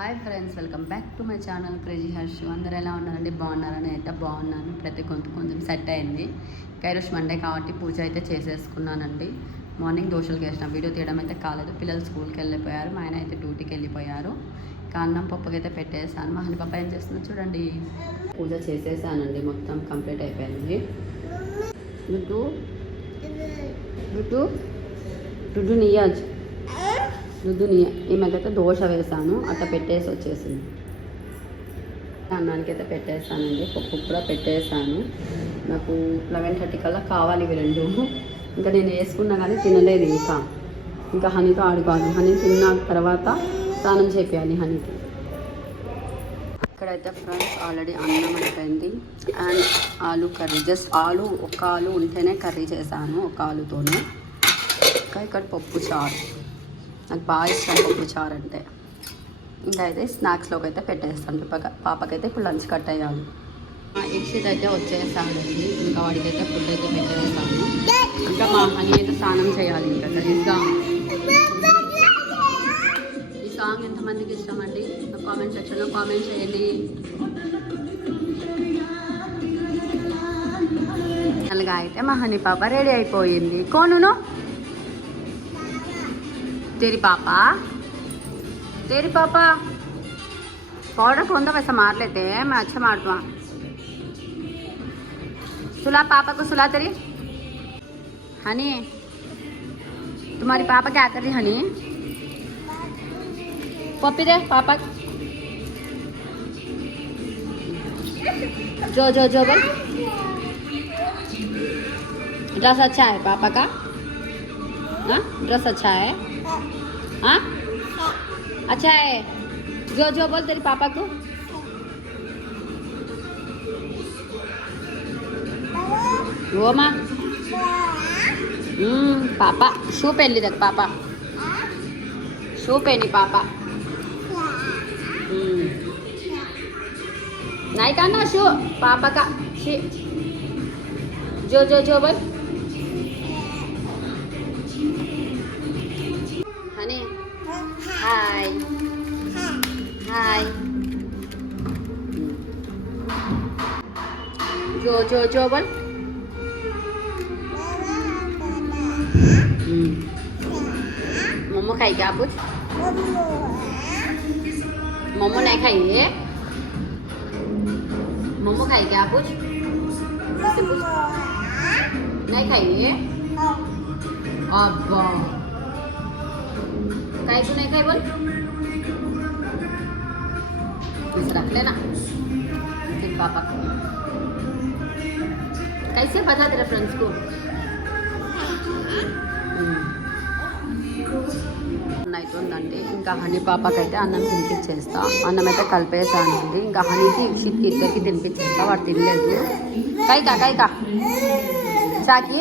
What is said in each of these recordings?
Hi friends, welcome back to my channel crazy Harshu. అందరు ఎలా ఉన్నారండి? బాగున్నారని అయితే బాగున్నాను. ప్రతి కొంచెం సెట్ అయింది. కైరోష్ మండే కాబట్టి పూజ అయితే చేసేసుకున్నానండి. మార్నింగ్ దోశలు వేసిన వీడియో తీయడం అయితే కాలేదు. పిల్లలు స్కూల్కి వెళ్ళిపోయారు, మా ఆయన అయితే డ్యూటీకి వెళ్ళిపోయారు. అన్నం పప్పుకైతే పెట్టేసాను. మా హని పప్ప ఏం చేస్తుందో చూడండి. పూజ చేసేసానండి, మొత్తం కంప్లీట్ అయిపోయింది. డుడ్డు డుడ్డు డుడ్డు నియాజ్ ఈమెకైతే దోశ వేసాను, అట్లా పెట్టేసి వచ్చేసింది. అన్నానికి అయితే పెట్టేసానండి, పప్పు కూడా పెట్టేసాను. నాకు 11:30 కల్లా కావాలి ఇవి రెండు. ఇంకా నేను వేసుకున్నా కానీ తినలేదు. ఇంకా హనీతో ఆడుకోవాలి. హనీ తిన్న తర్వాత స్నానం చేయాలి హనీకి. ఇక్కడైతే ఫ్రెండ్స్ ఆల్రెడీ అన్నం అయిపోయింది అండ్ ఆలు కర్రీ. జస్ట్ ఒక ఆలు ఉంటేనే కర్రీ చేశాను, ఒక ఆలుతోనే. ఇంకా ఇక్కడ పప్పు చారు, నాకు బాగా ఇష్టం పప్పు చారు అంటే. ఇంకా అయితే స్నాక్స్లోకి అయితే పెట్టేస్తాను. పాపకైతే ఇప్పుడు లంచ్ కట్ అయ్యాలి. ఎగ్ షీట్ అయితే వచ్చేసానండి. ఇంకా వాడికైతే ఫుడ్ అయితే పెట్టేస్తాను. ఇంకా మా హనీ అయితే స్నానం చేయాలి. ఇంకా గలీజ్గా ఈ సాంగ్ ఎంతమందికి ఇష్టం అండి? కామెంట్ సెక్షన్లో కామెంట్ చేయండి. అలాగా అయితే మా హనీ పాప రెడీ అయిపోయింది. కోనును तेरी पापा पाउडर कौन था वैसा मार लेते हैं, मैं अच्छा मार दूँ. सुला पापा को, सुला तेरी हनी. तुम्हारी पापा क्या कर रही हनी? पप्पी दे पापा. जो जो जो बोल. ड्रेस अच्छा है पापा का? हाँ ड्रेस अच्छा है. हाँ अच्छा है. जो जो बोल तेरे पापा को. वो माँ पापा शू पहन ली. तक पापा शू पहनी पापा. नहीं करना शू पापा का. जो जो जो बोल. हाय हाय. जो जो जो बोल. मोमो खाई क्या? पूछ. मोमो नहीं खाइए. मोमो खाई क्या? पूछ. नहीं खाइए. अब्बा काहे को नहीं खाई बोल. रख लेना पापा को. कैसे पता तेरे फ्रेंड्स को? అవుతుందండి. ఇంకా హనీ పాపకైతే అన్నం తినిపించేస్తా. అన్నం అయితే కలిపేసానండి. ఇంకా హనీకి ఇక్షిత్కి ఇద్దరికి తినిపించేస్తా. వాడు తినలేదు. కైకా చాకి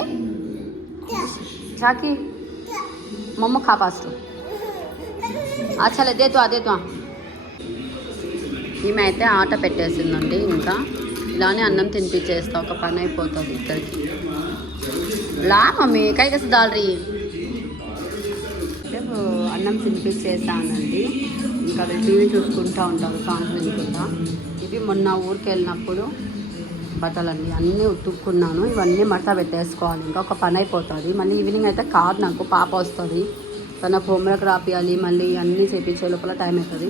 చాకి మమ్మ ఖా ఫాస్ట్. అచ్చలే దేతో అదేతో. ఈమె అయితే ఆట పెట్టేసిందండి. ఇంకా ఇలానే అన్నం తినిపించేస్తా, ఒక పని అయిపోతుంది ఇద్దరికి. లా మమ్మీ కై కసి దాల్రీ. అంటే అన్నం తినిపించేసానండి. ఇంకా అవి టీవీ చూసుకుంటూ ఉంటారు, సాంగ్స్ వినుకుంటా. ఇవి మొన్న ఊరికి వెళ్ళినప్పుడు బట్టలన్నీ అన్నీ ఉతుక్కున్నాను. ఇవన్నీ మడత పెట్టేసుకోవాలి. ఇంకా ఒక పని అయిపోతుంది. మళ్ళీ ఈవినింగ్ అయితే కాదు, నాకు పాప వస్తుంది. తనకు హోంవర్క్ రాపియాలి, మళ్ళీ అన్నీ చేపించే లోపల టైం అవుతుంది.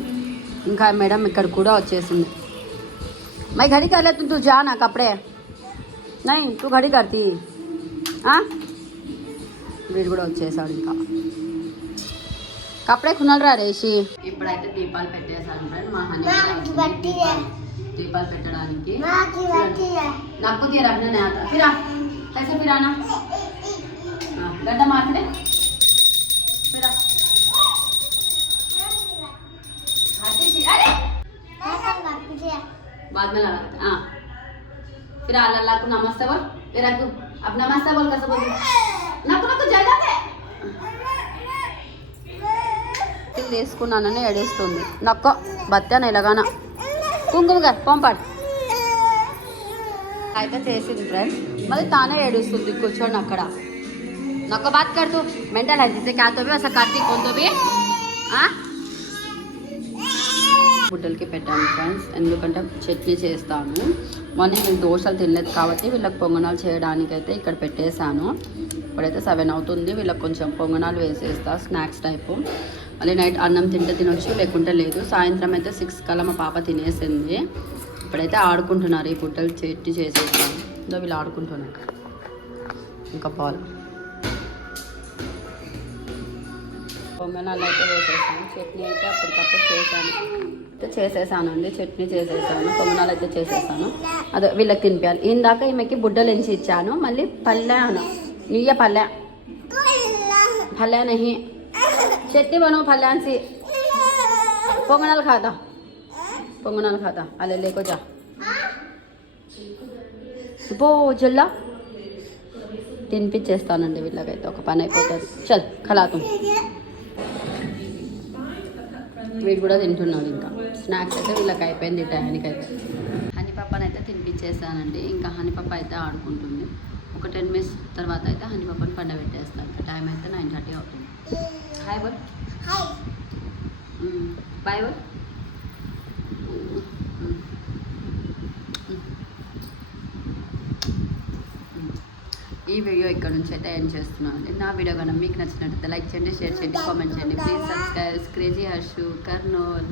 ఇంకా మేడం ఇక్కడ కూడా వచ్చేసింది. మై घड़ी कर ले तू जा ना कपड़े. नहीं तू घड़ी करती. వీడు కూడా వచ్చేసాడు. ఇంకా కప్పుడే కునలరా రేషి. ఇప్పుడైతే దీపాలు పెట్టేసాను ఫ్రెండ్. మా హనీ దీపాలు పెట్టడానికి నాకు తీరా రखने आता. फिरा कैसे फिराना गड्ढा मारते. फिरा बाद में लगा. हाँ फिर अल्लाह को नमस्ते बोल. फिर अब नमस्ते बोल. कैसे बोल. నాకు జగతే తీసుకున్నానని ఏడుస్తుంది. నక్కో బత్తాను ఎలాగానా కుంకుమగా పంపాడు. అయితే చేసింది ఫ్రెండ్స్. మళ్ళీ తానే ఏడుస్తుంది కూర్చోండి అక్కడ. నక్క బాత్ కడుతూ మెంటల్ है जिसे क्या तो भी वैसा करती कौन तो भी. బుడ్డలకి పెట్టాను ఫ్రెండ్స్, ఎందుకంటే చట్నీ చేస్తాను. మార్నింగ్ నేను దోశలు తినలేదు కాబట్టి వీళ్ళకి పొంగనాలు చేయడానికైతే ఇక్కడ పెట్టేశాను. ఇప్పుడైతే 7 అవుతుంది. వీళ్ళకి కొంచెం పొంగనాలు వేసేస్తా స్నాక్స్ టైపు. మళ్ళీ నైట్ అన్నం తింటే తినొచ్చు, లేకుంటే లేదు. సాయంత్రం అయితే 6 కల్లా మా పాప తినేసింది. ఇప్పుడైతే ఆడుకుంటున్నారు. ఈ బుడ్డలు చట్నీ చేసేసాను. ఇందో వీళ్ళు ఆడుకుంటున్నారు. ఇంకా పాలు పొంగనాలు అయితే వేసేసాను. చట్నీ అయితే అప్పటికప్పుడు చేసేసానండి. చట్నీ చేసేసాను, పొంగనాలు అయితే చేసేసాను. అదే వీళ్ళకి తినిపించాలి. ఇందాక ఈమెకి బుడ్డలు ఎంచి ఇచ్చాను. మళ్ళీ పల్లె నీయ పల్లె నహి చట్నీ బను ఫల్యాన్సి పొంగనాలు ఖాతా అలా లేకోజా పో జల్లా తినిపించేస్తానండి. వీళ్ళకైతే ఒక పని అయిపోతుంది. చల్ ఖలాతం. వీడు కూడా తింటున్నాడు. ఇంకా స్నాక్స్ అయితే వీళ్ళకి అయిపోయింది టైంకైతే. హనీపాపని అయితే తినిపించేసానండి. ఇంకా హనీపాప అయితే ఆడుకుంటుంది. ఒక 10 మినిట్స్ తర్వాత అయితే హనీపాపని పండబెట్టేస్తాను. ఇంకా టైం అయితే 9:30 అవుతుంది. హాయ్ బోల్, బాయ్ బోల్. ఈ వీడియో ఇక్కడ నుంచి అయితే ఎండ్ చేస్తున్నాను. నా వీడియో కనుక మీకు నచ్చినట్లయితే లైక్ చేయండి, షేర్ చేయండి, కామెంట్ చేయండి. Please subscribe. Crazy Harshu, Kurnool.